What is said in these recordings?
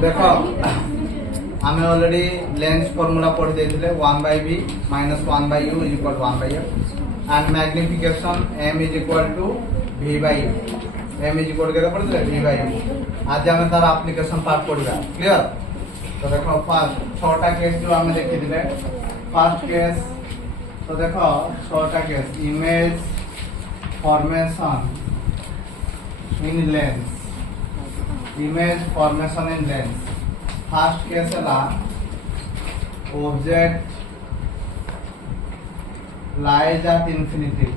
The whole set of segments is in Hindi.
देखो आम ऑलरेडी लेंस फॉर्मूला पढ़ी देथिले 1/v minus 1/u is equal to 1/f and magnification m is equal to v by u. m is equal to पढ़ी v by u. आज हम तार एप्लीकेशन पार्ट पढ़िबा क्लियर। तो देखो फर्स्ट छोटा केस जो हमें देखि दिले फर्स्ट केस। तो देखो छोटा case image formation in lens image formation in lens. First case है object lies at infinity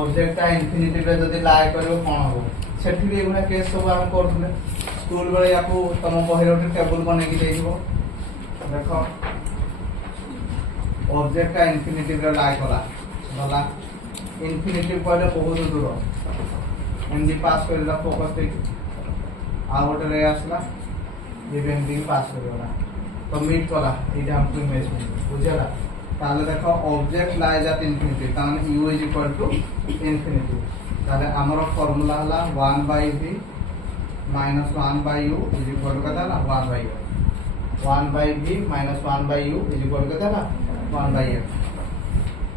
object infinity पे जदि लाई करियो कोन हो सेठी भी एगुना केस सब हम करथले स्कूल बेले याकू तम बहिर ओटे टेबल बने कि देइबो। देखो ऑब्जेक्ट इनफिनिटी पे लाई कला भला इनफिनिटी पहले बहुत दूर एमडी पास करला फोकस दे आ गोटे रे आसला ये बेंडी पास करला तो मीट कला इटा हमको इमेज बुझला। ताले देखो ऑब्जेक्ट लाइज एट इनफिनिटी ताने u is equal to infinity ताले हमरो फार्मूला हला 1/v minus 1/u is equal to कता ना 1/f 1/v minus 1/u is equal to कता ना 1/f।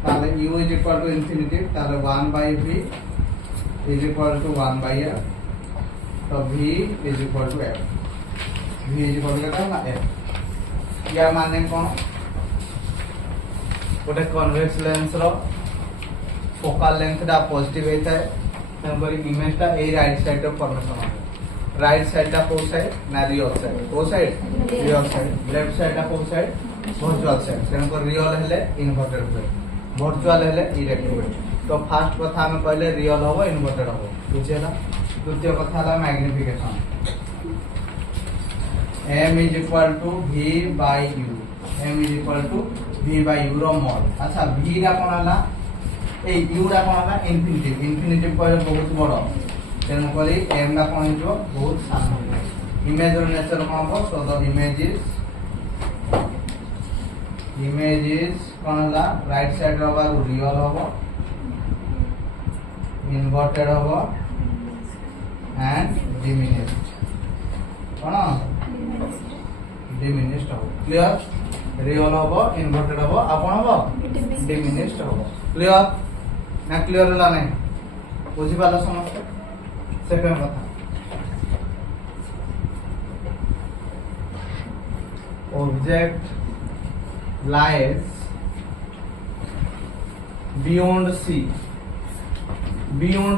ताले u is equal to infinity ताले 1/v is equal to 1/f तो v is equal to f v is equal to कता ना f। या माने कोन गोटे कन्वेक्स लेंस रो फोकल लेंथ टा पॉजिटिव होता है तंबरी इमेज टा ए राइट साइड ऑफ फॉर्मेशन हो राइट साइड टा को साइड ना रियल साइड को side real side left side टा को साइड वर्चुअल साइड तंबर रियल हेले इन्वर्टेड हुए वर्चुअल हेले इरेक्ट हुए। तो फर्स्ट कथा हम कहले रियल हो इन्वर्टेड हो बुझेला। द्वितीय कथा ला magnification m is equal to v by u m is equal to v by u रो मॉड। अच्छा v रा कोन हला ए u रा कोन हला इनफिनिटी इनफिनिटी पर बहुत बड़ तेन करी m रा कोन जो बहुत सानो इमेज रो नेचर कोन हो सो द इमेज इज कोन हला राइट साइड रो बा रियल हो इन्वर्टेड हो एंड डिमिनिश्ड कोन डिमिनिश्ड हो क्लियर। रियल हो इन्वर्टेड हो आपण हो डिमिनिश्ड हो क्लियर ना क्लियर होला नै बुझी पाला समझते। सेकंड कथा ऑब्जेक्ट लाइज बियॉन्ड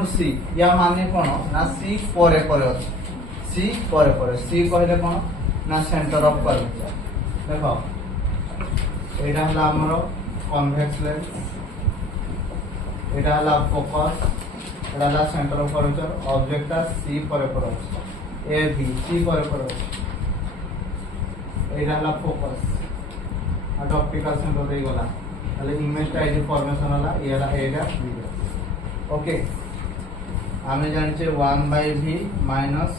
सी या माने कोन ना सी परे परे अछि सी परे परे सी कहले कोन ना सेंटर ऑफ कर्वेचर। देखो एटा हला हमरो कन्वेक्स लेंस एटा हला फोकस एटा हला सेंटर ऑफ कर्वेचर ऑब्जेक्ट ता सी परे परे अछि ए बी सी परे परे अछि एटा हला फोकस आ ऑप्टिकल सेंटर दे गला हले इमेज ता ए फॉर्मेशन हला ए हला एटा बी ओके। आमे जानचे 1/v minus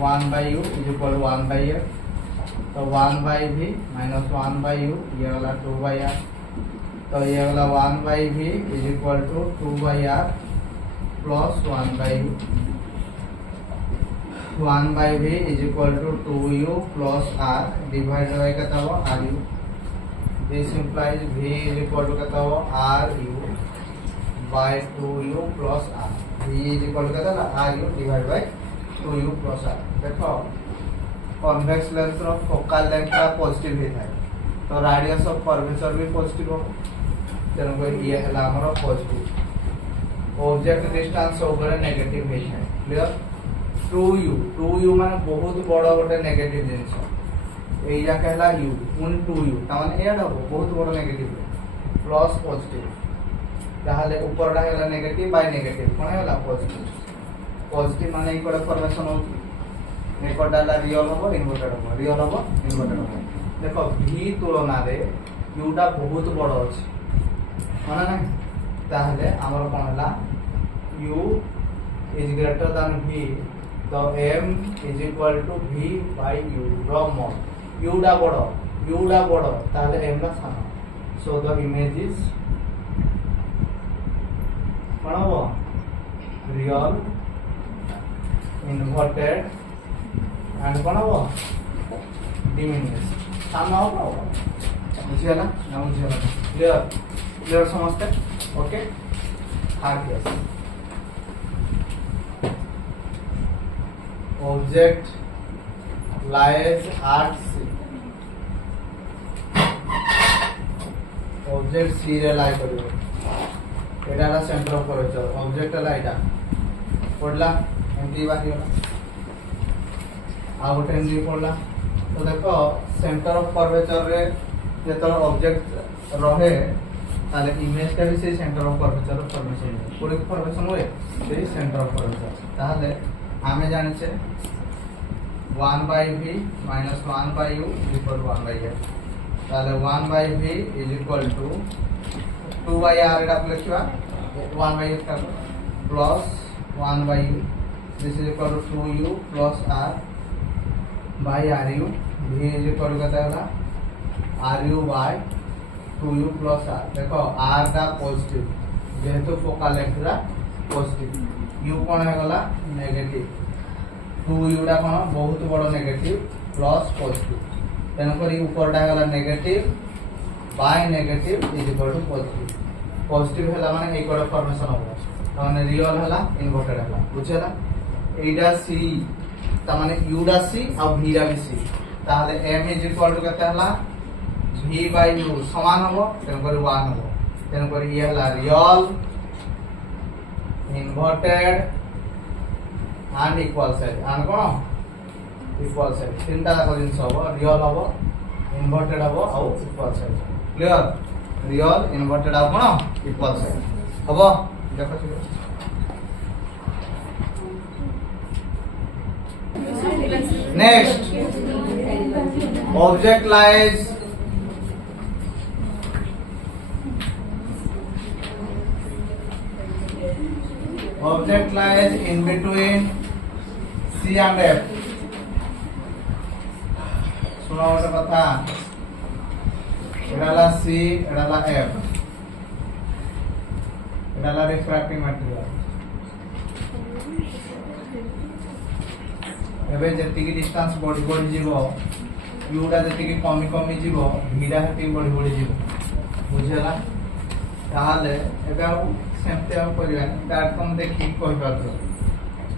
1/u is equal to 1/f तो 1/v minus 1/u ये वाला 2/r तो ये वाला 1/v is equal to 2/r plus 1/u 1/v is equal to 2u plus r divided by कितना हो ru। This implies v is equal to कितना हो ru by 2u plus r v is equal to कितना ru divided by 2u plus r। देखो कन्वेक्स लेंस रो फोकल लेंथ का पॉजिटिव ही थाए तो रेडियस ऑफ कर्वेचर भी पॉजिटिव हो तेन को ये हला हमरो पॉजिटिव ऑब्जेक्ट डिस्टेंस ओगरे नेगेटिव ही थाए क्लियर। 2u माने बहुत बड़ गोटे नेगेटिव जिंस एया कहला u उन 2u ता माने एडा बहुत बड़ नेगेटिव प्लस पॉजिटिव ताहले ऊपरडा हेला नेगेटिव बाय नेगेटिव कोन हेला पॉजिटिव माने इकोडा फॉर्मेशन हो एकोडा ला रियल हो इन्वर्टेड हो रियल हो इन्वर्टेड हो। देखो v तुलना रे u टा बहुत बड़ अछि माने ना ताहले हमर कोन हला u is greater than v तो m is equal to v by u रो मॉड u टा बड़ ताहले m ला सानो सो द इमेज इज कोन हो रियल inverted एंड कौन हो डिमिनियस सामने हो बुझिगला ना बुझिगला क्लियर क्लियर समझते okay third case object lies at C object C रे लाई करिवो एटा ला सेंटर ऑफ कर्वेचर ऑब्जेक्ट ला एटा पडला एमटी बाकी होला आ गोटे एमटी पडला तो देखो सेंटर ऑफ कर्वेचर रे जेतर ऑब्जेक्ट रहे ताले इमेज का भी से सेंटर ऑफ कर्वेचर फॉर्मेशन पूरे फॉर्मेशन हुए से सेंटर ऑफ कर्वेचर ताले आमे जाने छे 1/v - 1/u = 1/f ताले 1/v = 2/r एटा लिखिबा 1/f का plus 1/u this is equal to 2u plus r by ru v is equal कता होला ru by 2u plus r देखो r का पॉजिटिव जेहेतु फोकल लेंथ रा पॉजिटिव u कोन है गला नेगेटिव 2u रा कोन बहुत बड़ नेगेटिव प्लस पॉजिटिव तेन करी ऊपरटा गला negative by negative is equal to positive positive हला माने एक बड़ फॉर्मेशन हो माने रियल हला इन्वर्टेड हला बुझेला एडा सी त माने u डा सी और v डा भी सी ताले m इज इक्वल टू कते हला v बाय u समान हो तेन करी 1 हो तेन करी ये हला real inverted and equal side and cone equal side तीनटा जाक जिंस हो रियल हो इन्वर्टेड हो और equal side clear real inverted और कोन इक्वल साइड हो देखो ठीक next object lies in between C and F सुना गोटे कथा एडाला C एडाला F एडाला रिफ्रैक्टिंग मटेरियल एबे जति डिस्टेंस बढ़ी बढ़ी जीवो u टा जति कमी कमी जीवो v टा हति बढ़ी बढ़ी जीवो बुझला ताले एबे आ सेमते आ करिया डाट कम देखि कहि पाछो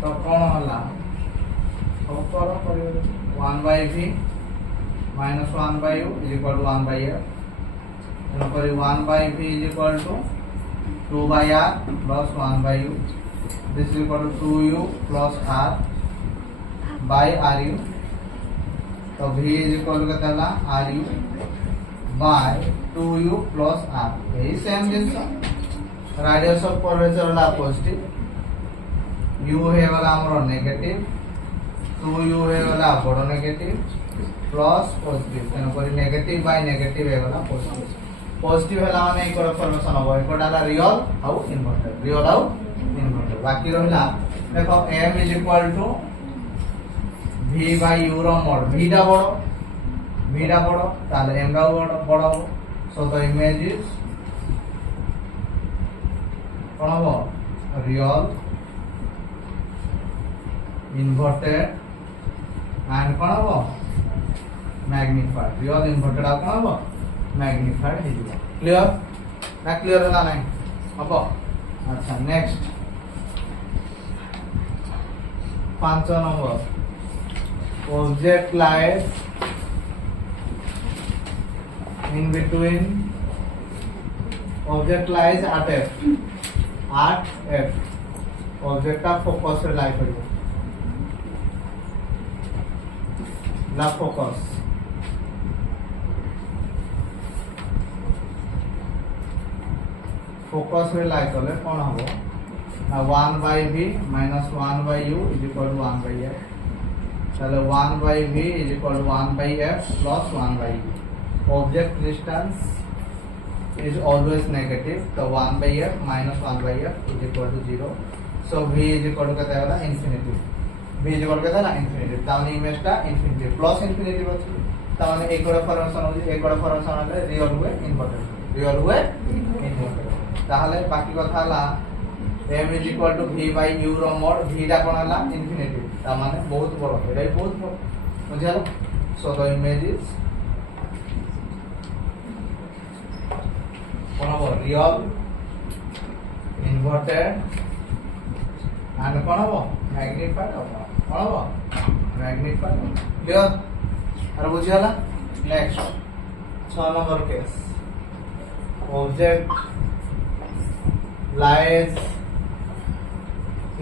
तो कोन होला सब करियो 1/v - 1/u = 1/f एनो करी 1/v = 2/r plus 1/u this is equal to 2u plus r by ru तो v = कते हला ru by 2u plus r यही same since radius of curvature ला पॉजिटिव u हे वाला हमरो नेगेटिव 2u हे वाला बड़ नेगेटिव प्लस पॉजिटिव तेन करी नेगेटिव बाय नेगेटिव हे वाला पॉजिटिव पॉजिटिव हेला माने इको फॉर्मेशन हो इकोडाला रियल आउ इन्वर्टेड रियल आउ इन्वर्टेड बाकी रहला देखो m = v by u रो मोड v दा बड़ ताले m दा बड़ हो सो द इमेज इज कोन हो रियल इन्वर्टेड एंड कोन हो मैग्निफाइड रियल इन्वर्टेड आ कोन हो मैग्निफाइड हे दिबो क्लियर ना क्लियर होला नै हबो अच्छा next 5 number object lies in between object lies at f object का फोकस रे लाई करियो ला फोकस रे लाई करले कोन हबो ना 1/v - 1/u = 1/f चलो 1/v = 1/f plus 1/u object distance is always negative so 1/f minus 1/f is equal to 0 so v is equal to कते होला infinity v is equal to कते ना infinity ताने इमेज टा infinity plus infinity होची ताने एक बड़ा फॉर्मेशन होची एक बड़ा फॉर्मेशन हले रियल हुए इन्वर्टेड ताहले बाकी कथा हला m is equal to v by u row mod v टा कोन हला इन्फिनिटी ता माने बहुत बड़ एटा भी बहुत बड़ बुझालो सो द इमेज इज कोन हो रियल इन्वर्टेड एंड कोन हो मैग्निफाइड हो कोन हो मैग्निफाइड क्लियर अरे बुझाला next 6 number case object lies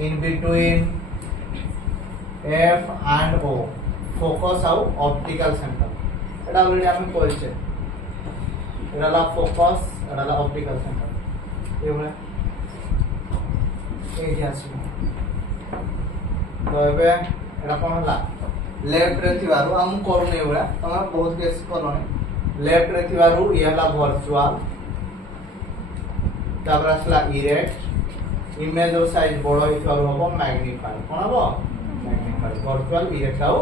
in between F and O focus out optical center এটা অলরেডি আমি কইছে এটা লা ফোকাস এটা লা অপটিক্যাল সেন্টার এবারে এই যে আছে তো ଏବେ এটা কোন হলা लेफ्ट रे थिबारु हम करने एबरा तमा बहुत केस करने लेफ्ट रे थिबारु ये हला वर्चुअल तापर असला इरेक्ट इमेज रो साइज बड़ होइथारु हबो मैग्निफाई कोन हबो मैग्निफाई वर्चुअल इरेक्ट आउ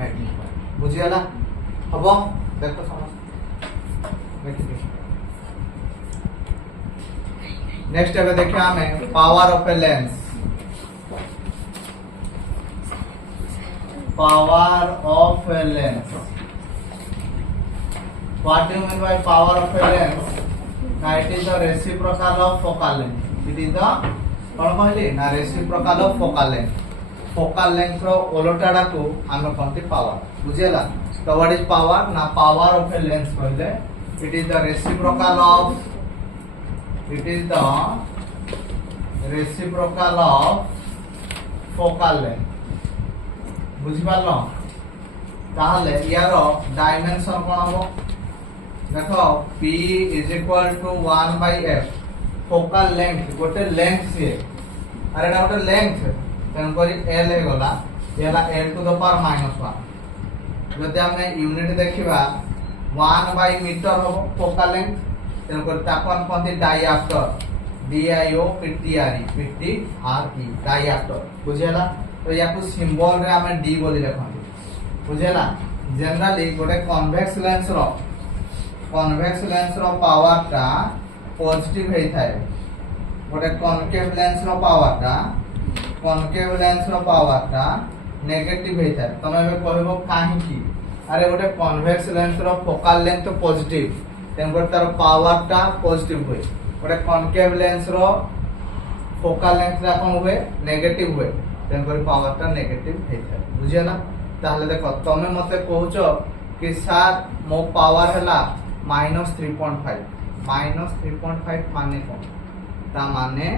मैग्निफाई बुझियाला हबो देखो समझ देखि नेक्स्ट अब देखिए हमें power of a lens power of a lens what do you mean by power of a lens now it is the reciprocal of focal length it is the कोन कहली ना रेसिप्रोकल ऑफ फोकल लेंथ रो ओलोटाडा को हम कोनती पावर बुझेला तो व्हाट इज पावर ना पावर ऑफ ए लेंस कहले it is the reciprocal of focal length बुझि पारलो ताहले यारो डायमेंशन कोन हबो देखो p = 1/f फोकल लेंथ गोटे लेंथ से अरे एटा गोटे लेंथ तेन करी l हे गला एला l टू द पावर -1 जदि हमने यूनिट देखिबा 1 मीटर हो फोकल लेंथ तेन करी तापन पंती डायआफ्टर DIOPTRE डायआफ्टर बुझेला तो या को सिंबल रे हमें d बोली रखन बुझेला जनरली गोटे कन्वेक्स लेंस रो पावर टा पॉजिटिव हे थाए गोटे कनकेव लेंस रो पावर टा नेगेटिव हे थाए तमे बे कहबो काहे की अरे गोटे कन्वेक्स लेंस रो फोकल लेंथ पॉजिटिव तेन गोटे तार पावर टा पॉजिटिव होय गोटे कनकेव लेंस रो फोकल लेंथ रा कोन होय नेगेटिव होय तेन कर पावर टा नेगेटिव हे थाए बुझियाला ताहले देखो तमे मते कहउछो कि सर मो पावर हला -3.5 माने कोन ता माने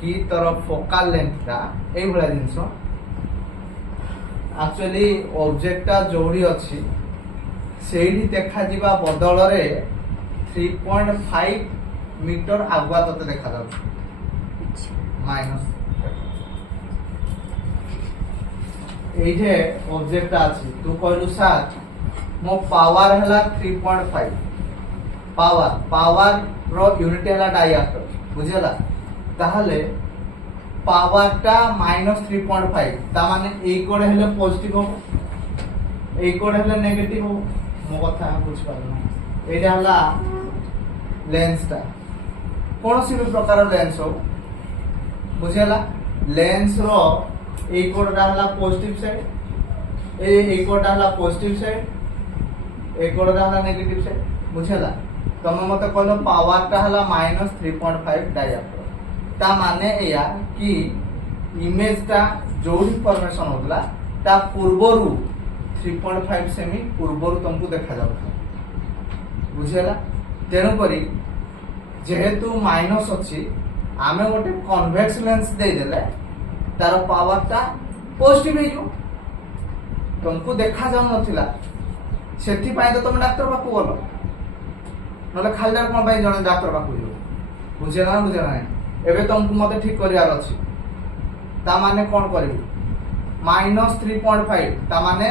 की तरफ फोकल लेंथ ता ए बडा जिंसो एक्चुअली ऑब्जेक्ट ता जोडी अछि सेही देखा दिबा बदल रे 3.5 मीटर आगुआ तते देखा जाउ माइनस एठे ऑब्जेक्ट अछि तू कहलु सर मो पावर हला 3.5 पावर रो यूनिट हला डायआफ्टर बुझला ताहले पावर टा -3.5 ता माने ए कोड हेले पॉजिटिव हो ए कोड हेले नेगेटिव हो मो कथा बुझ पारना एटा हला लेंस टा कोनोसी भी प्रकार लेंस हो बुझला लेंस रो ए कोड हला पॉजिटिव साइड ए कोड हला पॉजिटिव साइड ए कोड हला नेगेटिव साइड बुझला तमे मते कहलो पावर टा हला -3.5 डायआफ्टर ता माने एया कि इमेज ता जोडी फॉर्मेशन होतला ता पूर्वरु 3.5 सेमी पूर्वरु तुमको देखा जाउता बुझला तेनु करी जेहेतु माइनस अछि आमे गोटे कन्वेक्स लेंस दे देले तार पावर ता पॉजिटिव हे जो तुमको देखा जाउ नथिला सेठी पाए तो तुम डॉक्टर पाकू बोलो नले खालदार कोन भाई जने डॉक्टर पाकू जो बुझेना एबे तुमको मते ठीक करियार अछि ता माने कोन करिवु -3.5 ता माने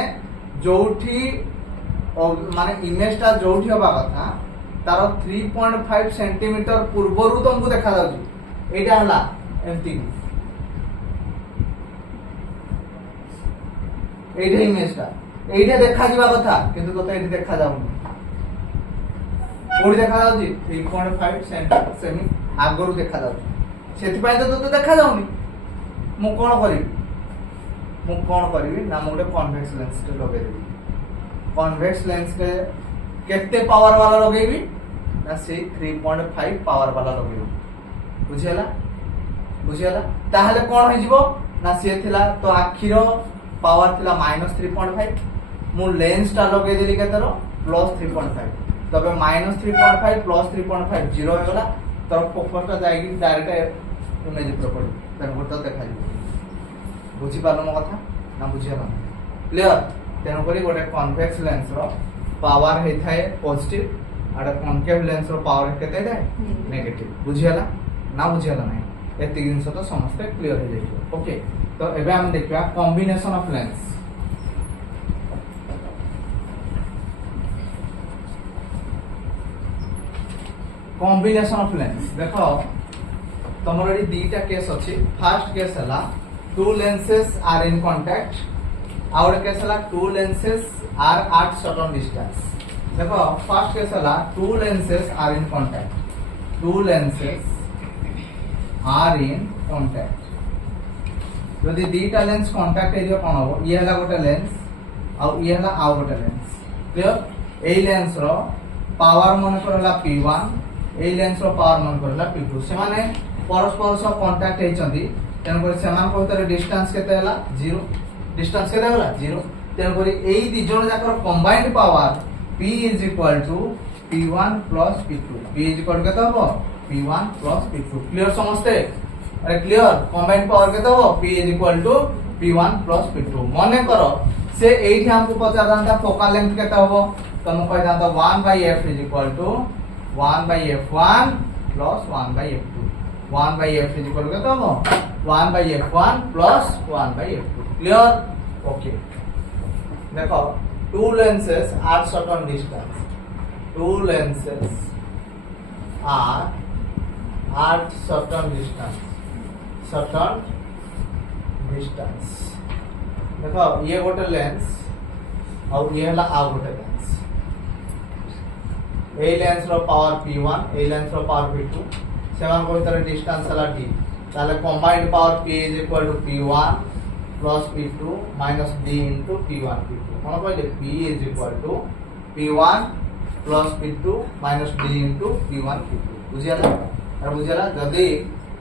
जोठी माने इमेज ता जोठी होबा कथा तार 3.5 सेंटीमीटर पूर्वरु तुमको देखा जाउ एटा हला एमती एटा इमेज ता एटा देखा जिबा कथा किंतु तो एटा देखा जाउनी ओडी देखा जाउची 3.5 सेमी आगरु देखा जाउची सेथिपाई तो तोते देखा जाउनी मु कोन करिवि ना मु गोटे कन्वेक्स लेंस के लगे देबी कन्वेक्स लेंस के केते पावर वाला लगेबी ना से 3.5 पावर वाला लगेबी बुझियला ताहले कोन होई जिवो ना से थिला तो आखिर पावर थिला -3.5 मु लेंस टा लगे देली केतर +3.5 तबे -3.5 +3.5 0 हो गला तो फोकस टा जाई डायरेक्ट इमेज पर पड़ी तेन को तो देखा जी बुझी पालो मो कथा ना बुझियला क्लियर तेन करी गोटे कन्वेक्स लेंस रो पावर हे थाए पॉजिटिव आडा कनकेव लेंस रो पावर केते थाए नेगेटिव बुझियला ना बुझियला नै एति जिंस तो समस्त क्लियर हो जाई ओके तो एबे हम देखबा combination of lens combination of lens देखो तमरो रे दीटा केस अछि फर्स्ट केस हला two lenses are in contact और केस हला two lenses are at certain distance देखो फर्स्ट केस हला two lenses are in contact two lenses are in contact यदि दीटा लेंस कांटेक्ट एरिया कोन हो ये हला गोटे लेंस और ये हला आ गोटे लेंस क्लियर ए लेंस रो पावर मन करला P1 ए लेंस रो पावर मन करला P2 से माने परस्पर सह कांटेक्ट हेचंदी तेन कर समान को तर डिस्टेंस केते हला 0 डिस्टेंस केते हला 0 तेन कर एई दि जण जाकर combined power P P1 P2 P केते हो P1 P2 क्लियर समझते अरे क्लियर कंबाइंड पावर केते हो P P1 P2 माने करो से एठी हमको पता जानता फोकल लेंथ केते हो तो हम कह जानता 1/f 1/f1 1/f2 1/f केते हो 1/f1 1/f2 क्लियर ओके देखो two lenses are certain distance two lenses are at certain distance देखो ये गोटे लेंस और ये हला आ गोटे लेंस ए लेंस रो पावर P1 ए लेंस रो पावर P2 सेवन को भीतर डिस्टेंस हला d ताले combined power P P1 P2 - d P1 P2 कोन कहले P P1 P2 - d P1 P2 बुझियला जदी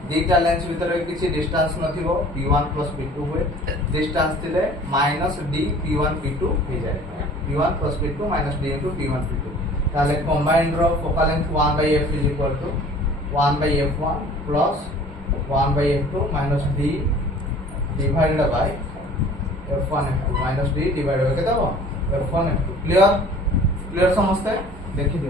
दीटा लेंस भीतर किछि डिस्टेंस नथिबो P1 P2 हुए डिस्टेंस थिले -d P1 P2 हो जाय P1 P2 - d P1 P2 ताले कंबाइंड रो focal length 1/f 1/f1 1/f2 - d divided by f1 f2 - d divided by केता हो f1 f2 क्लियर समझते देखि दे